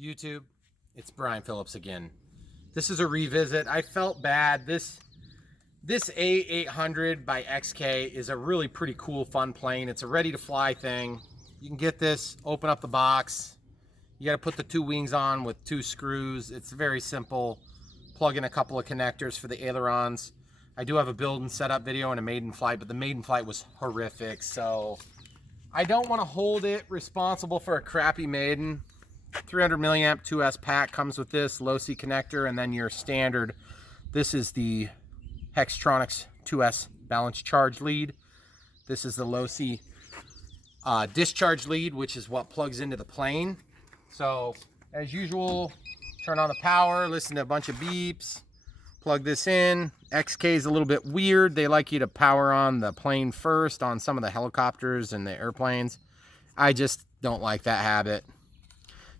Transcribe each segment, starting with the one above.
YouTube, it's Brian Phillips again. This is a revisit. I felt bad. This A800 by XK is a really pretty cool, fun plane. It's a ready to fly thing. You can get this, open up the box. You got to put the two wings on with two screws. It's very simple. Plug in a couple of connectors for the ailerons. I do have a build and setup video and a maiden flight, but the maiden flight was horrific. So I don't want to hold it responsible for a crappy maiden. 300 milliamp 2S pack comes with this low-C connector, and then your standard. This is the Hextronics 2S balance charge lead. This is the low-C discharge lead, which is what plugs into the plane. So as usual, turn on the power, listen to a bunch of beeps, plug this in. XK is a little bit weird. They like you to power on the plane first on some of the helicopters and the airplanes. I just don't like that habit,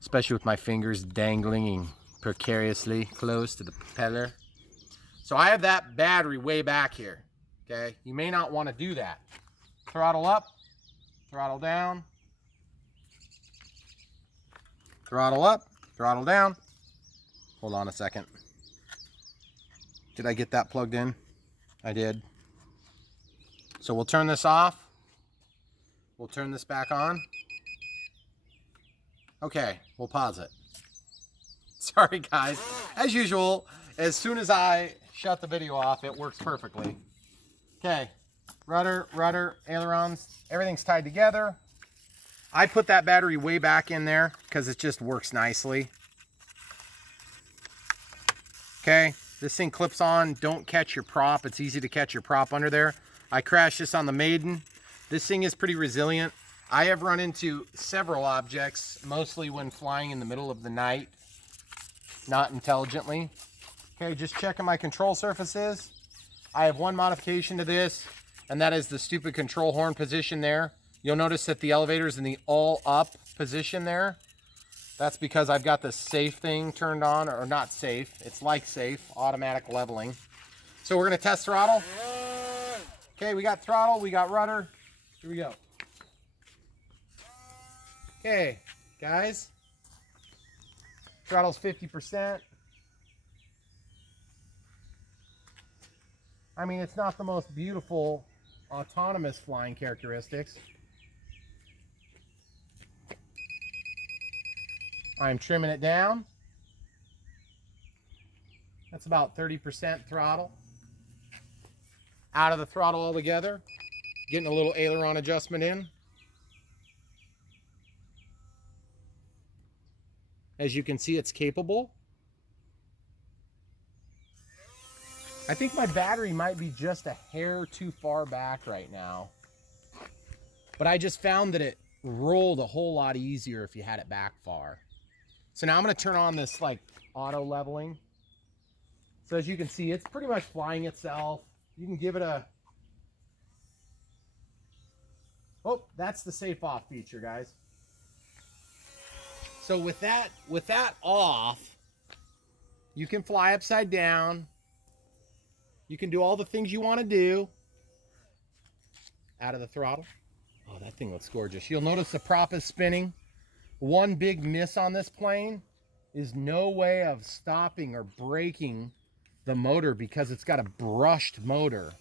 especially with my fingers dangling precariously close to the propeller. So I have that battery way back here, okay? You may not want to do that. Throttle up, throttle down, throttle up, throttle down. Hold on a second. Did I get that plugged in? I did. So we'll turn this off. We'll turn this back on. Okay, we'll pause it. Sorry guys. As usual, as soon as I shut the video off, it works perfectly. Okay, rudder, ailerons, everything's tied together. I put that battery way back in there because it just works nicely. Okay, this thing clips on. Don't catch your prop. It's easy to catch your prop under there. I crashed this on the maiden. This thing is pretty resilient. I have run into several objects, mostly when flying in the middle of the night, not intelligently. Okay, just checking my control surfaces. I have one modification to this, and that is the stupid control horn position there. You'll notice that the elevator's in the all up position there. That's because I've got the safe thing turned on, or not safe. It's like safe, automatic leveling. So we're gonna test throttle. Okay, we got throttle, we got rudder. Here we go. Okay, guys. Throttle's 50%. I mean, it's not the most beautiful autonomous flying characteristics. I'm trimming it down. That's about 30% throttle. Out of the throttle altogether. Getting a little aileron adjustment in. As you can see, it's capable. I think my battery might be just a hair too far back right now. But I just found that it rolled a whole lot easier if you had it back far. So now I'm going to turn on this like auto leveling. So as you can see, it's pretty much flying itself. You can give it a... Oh, that's the safe off feature, guys. So with that off, you can fly upside down. You can do all the things you want to do. Out of the throttle. Oh, that thing looks gorgeous. You'll notice the prop is spinning. One big miss on this plane is no way of stopping or braking the motor because it's got a brushed motor.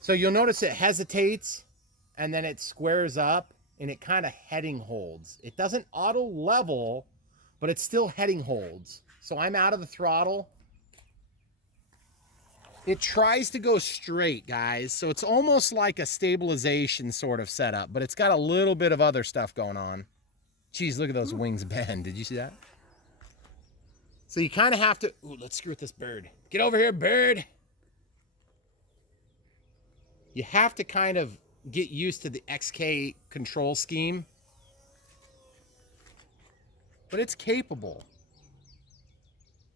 So you'll notice it hesitates and then it squares up and it kind of heading holds. It doesn't auto level, but it still heading holds. So I'm out of the throttle. It tries to go straight, guys. So it's almost like a stabilization sort of setup, but it's got a little bit of other stuff going on. Geez, look at those wings bend. Did you see that? So you kind of have to... Ooh, let's screw with this bird. Get over here, bird. You have to kind of get used to the XK control scheme. But it's capable.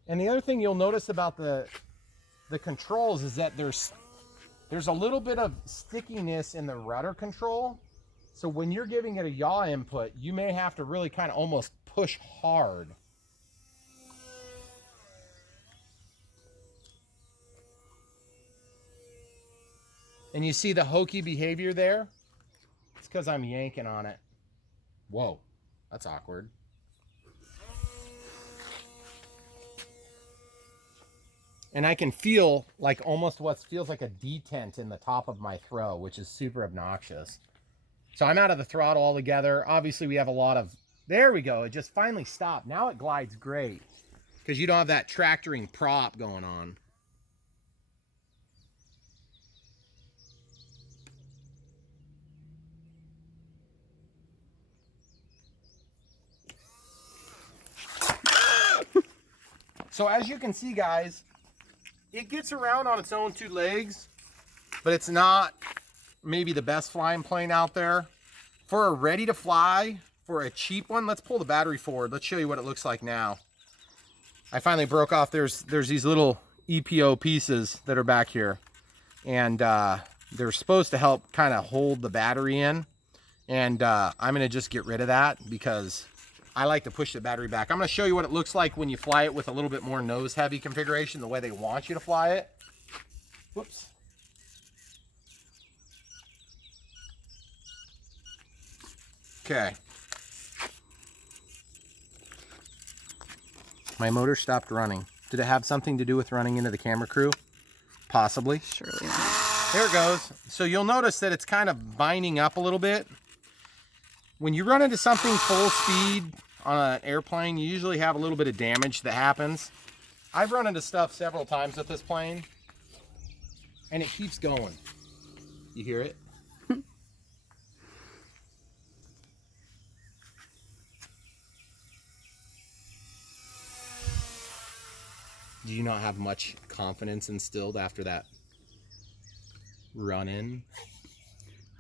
And the other thing you'll notice about the controls is that there's a little bit of stickiness in the rudder control. So when you're giving it a yaw input, you may have to really kind of almost push hard. And you see the hokey behavior there? It's because I'm yanking on it. Whoa, that's awkward. And I can feel like almost what feels like a detent in the top of my throw, which is super obnoxious. So I'm out of the throttle altogether. Obviously we have a lot of, there we go. It just finally stopped. Now it glides great because you don't have that tractoring prop going on. So as you can see, guys, it gets around on its own 2 legs, but it's not maybe the best flying plane out there. For a ready to fly, for a cheap one, let's pull the battery forward. Let's show you what it looks like now. I finally broke off, there's these little EPO pieces that are back here. And they're supposed to help kind of hold the battery in. And I'm gonna just get rid of that because I like to push the battery back. I'm gonna show you what it looks like when you fly it with a little bit more nose heavy configuration, the way they want you to fly it. Whoops. Okay. My motor stopped running. Did it have something to do with running into the camera crew? Possibly. Surely not. There it goes. So you'll notice that it's kind of binding up a little bit. When you run into something full speed on an airplane, you usually have a little bit of damage that happens. I've run into stuff several times with this plane, and it keeps going. You hear it? Do you not have much confidence instilled after that run-in?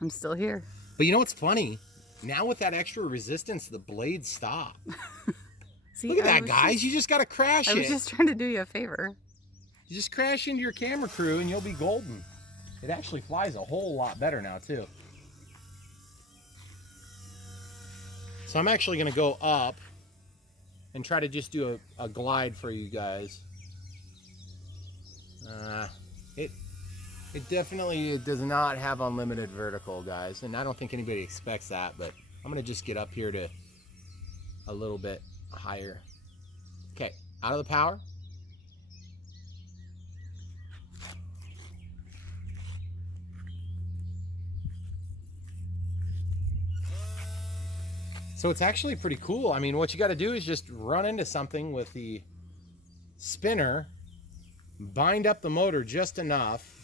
I'm still here. But you know what's funny? Now with that extra resistance, the blades stop. See, look at that, guys. You just got to crash it. I was just trying to do you a favor. You just crash into your camera crew and you'll be golden. It actually flies a whole lot better now, too. So I'm actually going to go up and try to just do a glide for you guys. It definitely does not have unlimited vertical, guys, and I don't think anybody expects that, but I'm gonna just get up here to a little bit higher. Okay, out of the power. So it's actually pretty cool. I mean, what you got to do is just run into something with the spinner, bind up the motor just enough,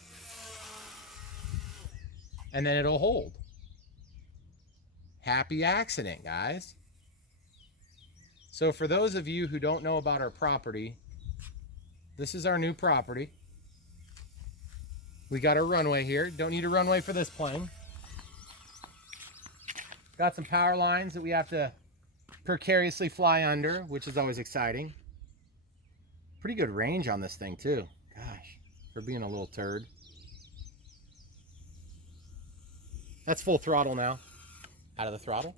and then it'll hold. Happy accident, guys. So for those of you who don't know about our property, this is our new property. We got our runway here. Don't need a runway for this plane. Got some power lines that we have to precariously fly under, which is always exciting. Pretty good range on this thing too. Gosh, for being a little turd. That's full throttle now. Out of the throttle.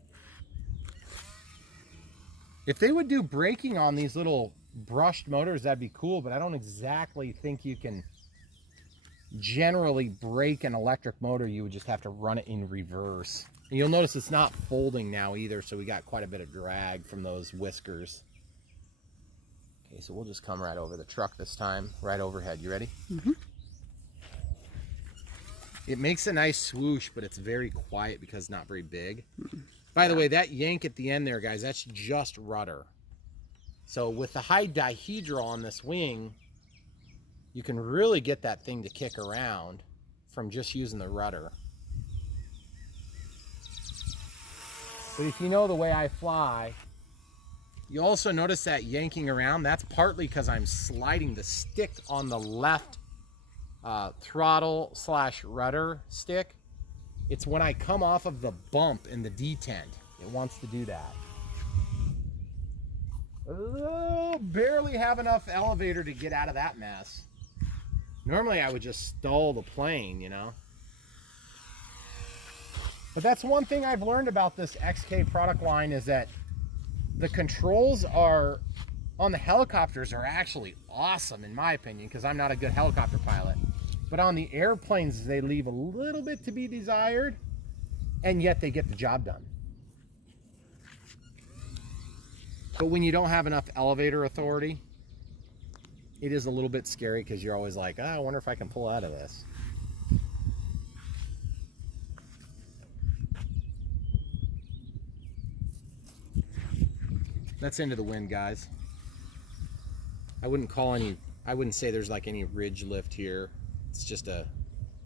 If they would do braking on these little brushed motors, that'd be cool, but I don't exactly think you can generally brake an electric motor. You would just have to run it in reverse. And you'll notice it's not folding now either, so we got quite a bit of drag from those whiskers. Okay, so we'll just come right over the truck this time, right overhead. You ready? Mm-hmm. It makes a nice swoosh, but it's very quiet because it's not very big. By the way, that yank at the end there, guys, that's just rudder. So with the high dihedral on this wing, you can really get that thing to kick around from just using the rudder. But if you know the way I fly, you also notice that yanking around. That's partly because I'm sliding the stick on the left throttle / rudder stick. It's when I come off of the bump in the detent, it wants to do that. Oh, barely have enough elevator to get out of that mess. Normally I would just stall the plane, you know. But that's one thing I've learned about this XK product line, is that the controls are on the helicopters are actually awesome in my opinion, because I'm not a good helicopter pilot. But on the airplanes, they leave a little bit to be desired, and yet they get the job done. But when you don't have enough elevator authority, it is a little bit scary because you're always like, I wonder if I can pull out of this. That's into the wind, guys. I wouldn't say there's like any ridge lift here. It's just a,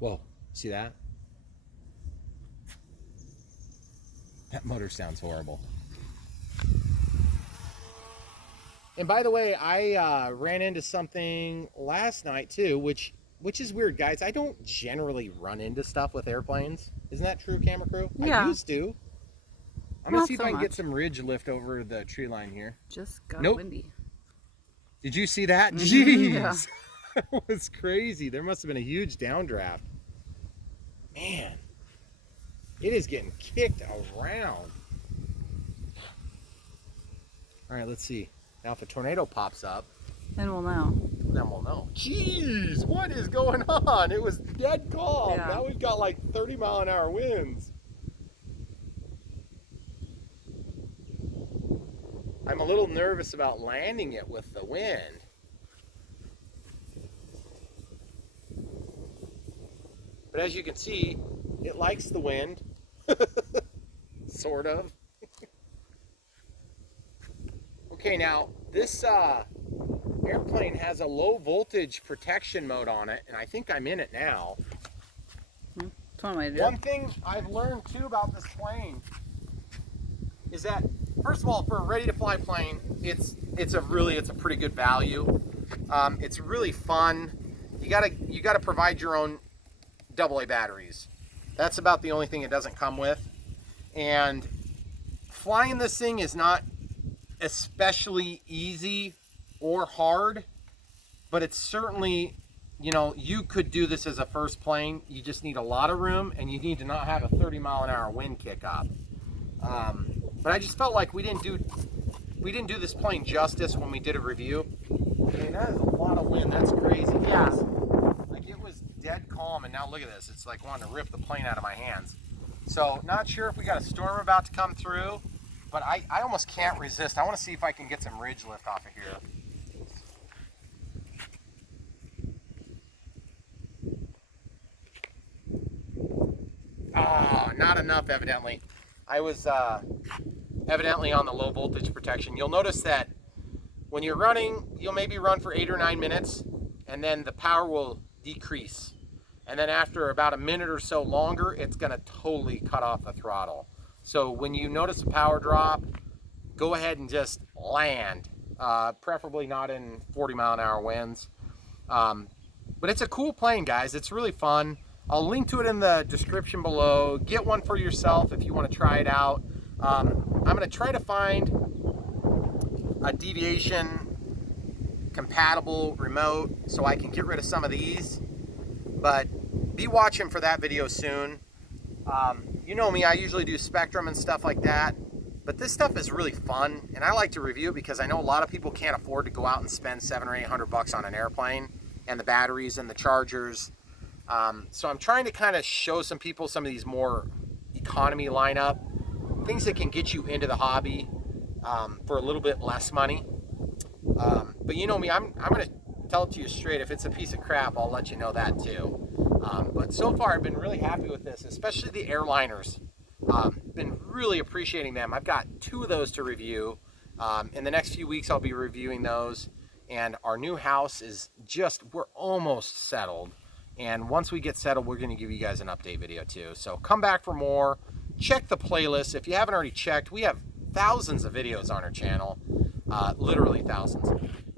whoa, see that? That motor sounds horrible. And by the way, I ran into something last night too, which is weird, guys. I don't generally run into stuff with airplanes. Isn't that true, camera crew? Yeah. I used to. I'm gonna Not see if so I can get much. some ridge lift over the tree line here. Just got Nope. windy. Did you see that? Jeez. Yeah. That was crazy. There must have been a huge downdraft. Man, it is getting kicked around. All right, let's see. Now if a tornado pops up, Then we'll know. then we'll know. Jeez, what is going on? It was dead calm. Yeah. Now we've got like 30-mile-an-hour winds. I'm a little nervous about landing it with the wind. But as you can see, it likes the wind. Sort of. Okay, now this airplane has a low voltage protection mode on it, and I think I'm in it now. That's one way to do One it. thing I've learned too about this plane is that, first of all, for a ready-to-fly plane, it's a pretty good value. It's really fun. You gotta provide your own AA batteries. That's about the only thing it doesn't come with. And flying this thing is not especially easy or hard, but it's certainly, you could do this as a first plane. You just need a lot of room, and you need to not have a 30-mile-an-hour wind kick up. But I just felt like we didn't do this plane justice when we did a review. I mean, that is a lot of wind. That's crazy. Yeah. Like, it was dead calm, and now look at this. It's like wanting to rip the plane out of my hands. So not sure if we got a storm about to come through, but I almost can't resist. I want to see if I can get some ridge lift off of here. Ah, not enough, evidently. I was evidently on the low voltage protection. You'll notice that when you're running, you'll maybe run for 8 or 9 minutes, and then the power will decrease. And then after about a minute or so longer, it's gonna totally cut off the throttle. So when you notice a power drop, go ahead and just land, preferably not in 40-mile-an-hour winds. But it's a cool plane, guys. It's really fun. I'll link to it in the description below. Get one for yourself if you want to try it out. I'm going to try to find a deviation compatible remote so I can get rid of some of these. But be watching for that video soon. You know me, I usually do Spectrum and stuff like that. But this stuff is really fun, and I like to review it because I know a lot of people can't afford to go out and spend $700 or $800 on an airplane and the batteries and the chargers. So I'm trying to kind of show some people some of these more economy lineup, things that can get you into the hobby for a little bit less money. But you know me, I'm going to tell it to you straight. If it's a piece of crap, I'll let you know that too. But so far, I've been really happy with this, especially the airliners. Been really appreciating them. I've got 2 of those to review. In the next few weeks, I'll be reviewing those. And our new house is we're almost settled. And once we get settled, we're going to give you guys an update video too. So come back for more. Check the playlist. If you haven't already checked, we have thousands of videos on our channel. Literally thousands.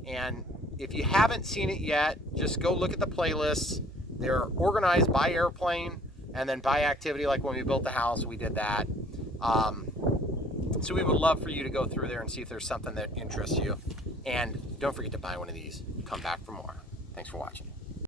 And if you haven't seen it yet, just go look at the playlists. They're organized by airplane and then by activity. Like when we built the house, we did that. So we would love for you to go through there and see if there's something that interests you. And don't forget to buy one of these. Come back for more. Thanks for watching.